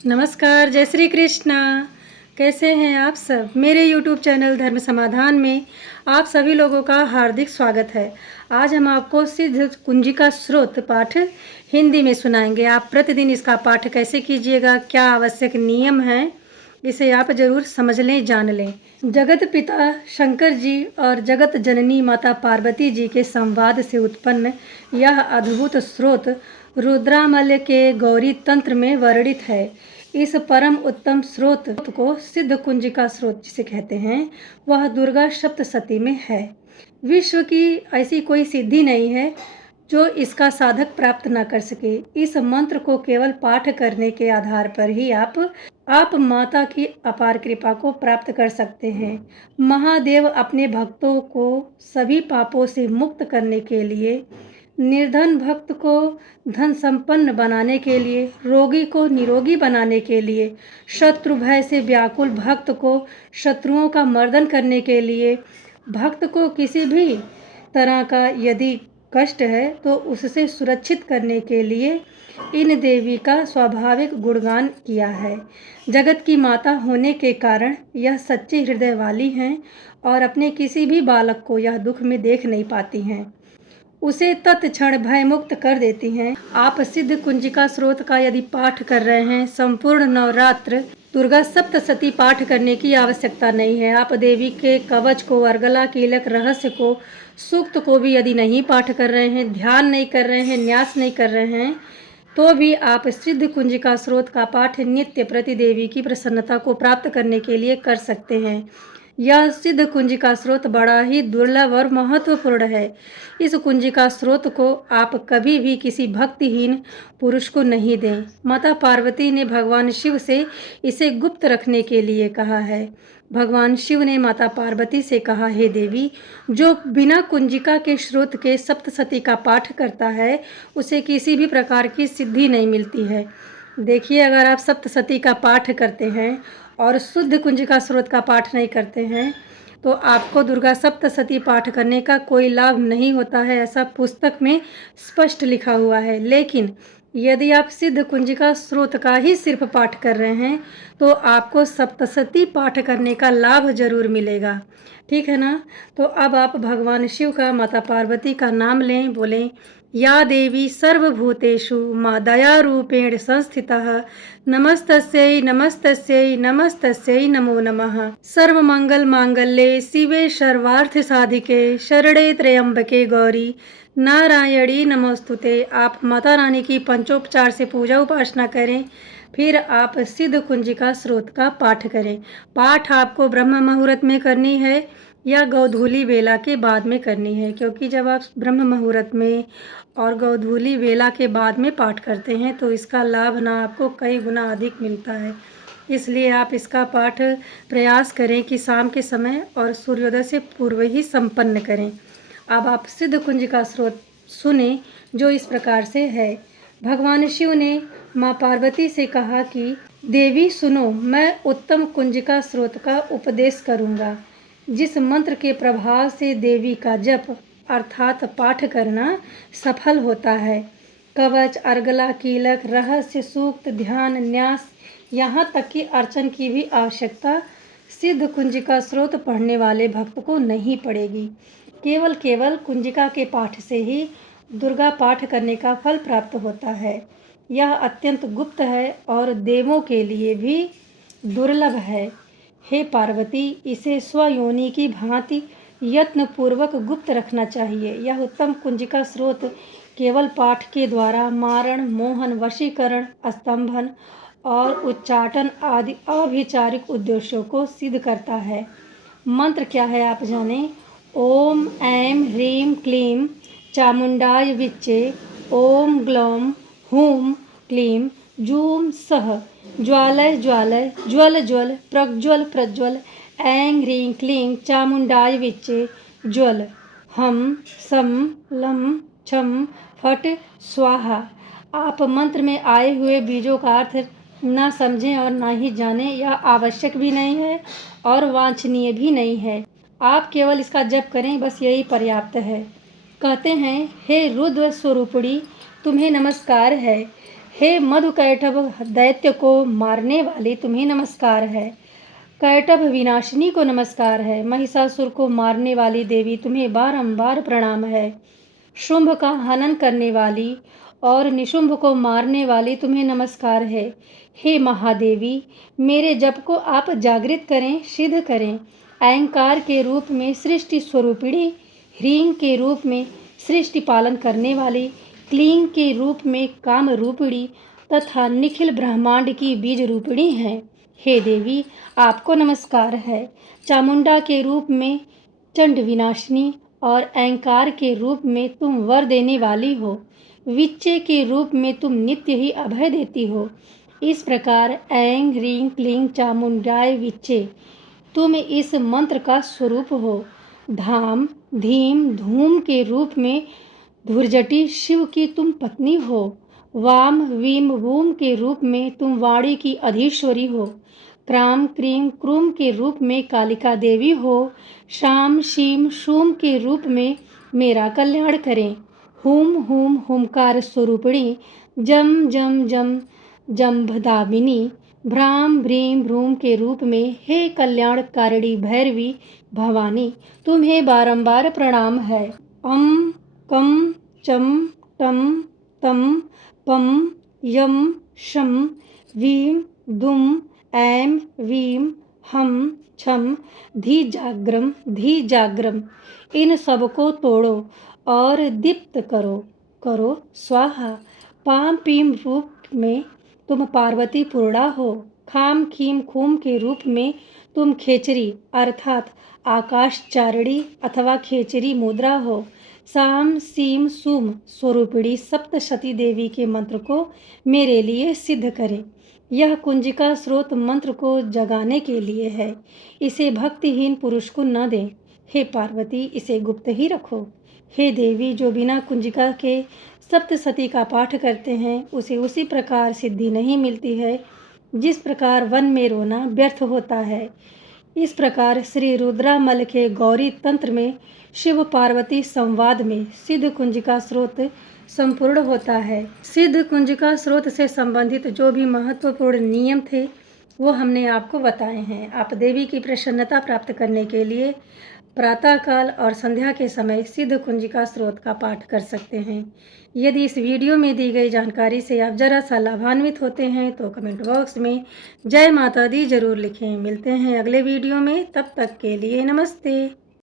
नमस्कार, जय श्री कृष्णा। कैसे हैं आप सब? मेरे YouTube चैनल धर्म समाधान में आप सभी लोगों का हार्दिक स्वागत है। आज हम आपको सिद्ध कुंजिका स्रोत पाठ हिंदी में सुनाएंगे। आप प्रतिदिन इसका पाठ कैसे कीजिएगा, क्या आवश्यक नियम हैं, इसे आप जरूर समझ लें, जान लें। जगत पिता शंकर जी और जगत जननी माता पार्वती जी के संवाद से उत्पन्न यह अद्भुत स्रोत रुद्रामल्य के गौरी तंत्र में वर्णित है। इस परम उत्तम स्रोत को सिद्ध कुंजिका स्रोत जिसे कहते हैं, वह दुर्गा सप्तशती में है। विश्व की ऐसी कोई सिद्धि नहीं है जो इसका साधक प्राप्त न कर सके। इस मंत्र को केवल पाठ करने के आधार पर ही आप माता की अपार कृपा को प्राप्त कर सकते हैं। महादेव अपने भक्तों को सभी पापों से मुक्त करने के लिए, निर्धन भक्त को धन संपन्न बनाने के लिए, रोगी को निरोगी बनाने के लिए, शत्रु भय से व्याकुल भक्त को शत्रुओं का मर्दन करने के लिए, भक्त को किसी भी तरह का यदि कष्ट है तो उससे सुरक्षित करने के लिए इन देवी का स्वाभाविक गुणगान किया है। जगत की माता होने के कारण यह सच्चे हृदय वाली हैं और अपने किसी भी बालक को यह दुख में देख नहीं पाती हैं, उसे तत्क्षण भय मुक्त कर देती हैं। आप सिद्ध कुंजिका स्रोत का यदि पाठ कर रहे हैं, संपूर्ण नवरात्र दुर्गा सप्तशती पाठ करने की आवश्यकता नहीं है। आप देवी के कवच को, अर्गला कीलक रहस्य को, सूक्त को भी यदि नहीं पाठ कर रहे हैं, ध्यान नहीं कर रहे हैं, न्यास नहीं कर रहे हैं, तो भी आप सिद्ध कुंजिका स्रोत का पाठ नित्य प्रति देवी की प्रसन्नता को प्राप्त करने के लिए कर सकते हैं। यह सिद्ध कुंजिका स्रोत बड़ा ही दुर्लभ और महत्वपूर्ण है। इस कुंजिका स्रोत को आप कभी भी किसी भक्तिहीन पुरुष को नहीं दें। माता पार्वती ने भगवान शिव से इसे गुप्त रखने के लिए कहा है। भगवान शिव ने माता पार्वती से कहा, हे देवी, जो बिना कुंजिका के स्रोत के सप्तशती का पाठ करता है उसे किसी भी प्रकार की सिद्धि नहीं मिलती है। देखिए, अगर आप सप्तशती का पाठ करते हैं और शुद्ध कुंजिका स्रोत का पाठ नहीं करते हैं तो आपको दुर्गा सप्तशती पाठ करने का कोई लाभ नहीं होता है, ऐसा पुस्तक में स्पष्ट लिखा हुआ है। लेकिन यदि आप सिद्ध कुंजिका स्रोत का ही सिर्फ पाठ कर रहे हैं तो आपको सप्तशती पाठ करने का लाभ जरूर मिलेगा। ठीक है ना? तो अब आप भगवान शिव का, माता पार्वती का नाम लें, बोलें, या देवी सर्वभूतेषु मा दयारूपेण संस्थितः नमस्तस्यै नमस्तस्यै नमस्तस्यै नमो नमः। सर्वमंगल मांगल्ये शिवे सर्वार्थ साधिके शरणे त्र्यंबके गौरी नारायणी नमोस्तुते। आप माता रानी की पंचोपचार से पूजा उपासना करें, फिर आप सिद्ध कुंजिका स्रोत का पाठ करें। पाठ आपको ब्रह्म मुहूर्त में करनी है या गोधूली वेला के बाद में करनी है, क्योंकि जब आप ब्रह्म मुहूर्त में और गोधूली वेला के बाद में पाठ करते हैं तो इसका लाभ ना आपको कई गुना अधिक मिलता है। इसलिए आप इसका पाठ प्रयास करें कि शाम के समय और सूर्योदय से पूर्व ही संपन्न करें। अब आप सिद्ध कुंजिका स्रोत सुने, जो इस प्रकार से है। भगवान शिव ने माँ पार्वती से कहा कि देवी सुनो, मैं उत्तम कुंजिका स्रोत का उपदेश करूँगा, जिस मंत्र के प्रभाव से देवी का जप अर्थात पाठ करना सफल होता है। कवच, अर्गला कीलक, रहस्य, सूक्त, ध्यान, न्यास, यहाँ तक कि अर्चन की भी आवश्यकता सिद्ध कुंजिका स्रोत पढ़ने वाले भक्त को नहीं पड़ेगी। केवल कुंजिका के पाठ से ही दुर्गा पाठ करने का फल प्राप्त होता है। यह अत्यंत गुप्त है और देवों के लिए भी दुर्लभ है। हे पार्वती, इसे स्वयोनि की भांति यत्न पूर्वक गुप्त रखना चाहिए। यह उत्तम कुंजिका स्रोत केवल पाठ के द्वारा मारण, मोहन, वशीकरण, स्तंभन और उच्चाटन आदि अभिचारिक उद्देश्यों को सिद्ध करता है। मंत्र क्या है आप जानें। ओम ऐं ह्रीं क्लीं चामुंडाय विच्चे, ओम ग्लौम हूं क्लीं जूं सः ज्वालय ज्वालय ज्वल ज्वल प्रज्वल प्रज्वल ऐं ह्रीं क्लीं चामुंडाय विच्चे ज्वल हम सम लम छम फट स्वाहा। आप मंत्र में आए हुए बीजों का अर्थ ना समझें और ना ही जानें, यह आवश्यक भी नहीं है और वांछनीय भी नहीं है। आप केवल इसका जप करें, बस यही पर्याप्त है। कहते हैं, हे रुद्र स्वरूपिणी, तुम्हें नमस्कार है। हे मधुकैटभ दैत्य को मारने वाली तुम्हें नमस्कार है। कैटभ विनाशिनी को नमस्कार है। महिषासुर को मारने वाली देवी तुम्हें बारंबार प्रणाम है। शुंभ का हनन करने वाली और निशुंभ को मारने वाली तुम्हें नमस्कार है। हे महादेवी, मेरे जप को आप जागृत करें, सिद्ध करें। अहंकार के रूप में सृष्टि स्वरूपिणी, ह्रीं के रूप में सृष्टि पालन करने वाली, क्लीं के रूप में काम रूपिणी तथा निखिल ब्रह्मांड की बीज रूपिणी है। हे देवी, आपको नमस्कार है। चामुंडा के रूप में चंड विनाशिनी और अहंकार के रूप में तुम वर देने वाली हो। विच्चे के रूप में तुम नित्य ही अभय देती हो। इस प्रकार ऐं ह्रीं क्लीं चामुंडाय विच्चे, तुम इस मंत्र का स्वरूप हो। धाम धीम धूम के रूप में धुर्जटी शिव की तुम पत्नी हो। वाम वीम वूम के रूप में तुम वाणी की अधीश्वरी हो। क्राम क्रीम क्रूम के रूप में कालिका देवी हो। शाम शीम शूम के रूप में मेरा कल्याण करें। हुम हुम हुमकार स्वरूपिणी, जम जम जम जम्भदामिनी, भ्राम भ्रीम भ्रूम के रूप में हे कल्याणकारिणी भैरवी भवानी, तुम्हें बारंबार प्रणाम है। अम कम चम टम तम पम यम शम वीम दुम ऐं वीम हम छम धी जाग्रम, इन सबको तोड़ो और दीप्त करो स्वाहा। पाम पीम रूप में तुम पार्वती पूर्णा हो। खाम खीम खूम के रूप में तुम खेचरी अर्थात आकाशचारिणी अथवा खेचरी मुद्रा हो। साम सीम सूम स्वरूपिणी सप्तशती देवी के मंत्र को मेरे लिए सिद्ध करें। यह कुंजिका स्रोत मंत्र को जगाने के लिए है, इसे भक्तिहीन पुरुष को न दें। हे पार्वती, इसे गुप्त ही रखो। हे देवी, जो बिना कुंजिका के सप्तशती का पाठ करते हैं उसे उसी प्रकार सिद्धि नहीं मिलती है जिस प्रकार वन में रोना व्यर्थ होता है। इस प्रकार श्री रुद्रामल के गौरी तंत्र में शिव पार्वती संवाद में सिद्ध कुंजिका स्रोत संपूर्ण होता है। सिद्ध कुंजिका स्रोत से संबंधित जो भी महत्वपूर्ण नियम थे वो हमने आपको बताए हैं। आप देवी की प्रसन्नता प्राप्त करने के लिए प्रातःकाल और संध्या के समय सिद्ध कुंजिका स्रोत का पाठ कर सकते हैं। यदि इस वीडियो में दी गई जानकारी से आप जरा सा लाभान्वित होते हैं तो कमेंट बॉक्स में जय माता दी जरूर लिखें। मिलते हैं अगले वीडियो में, तब तक के लिए नमस्ते।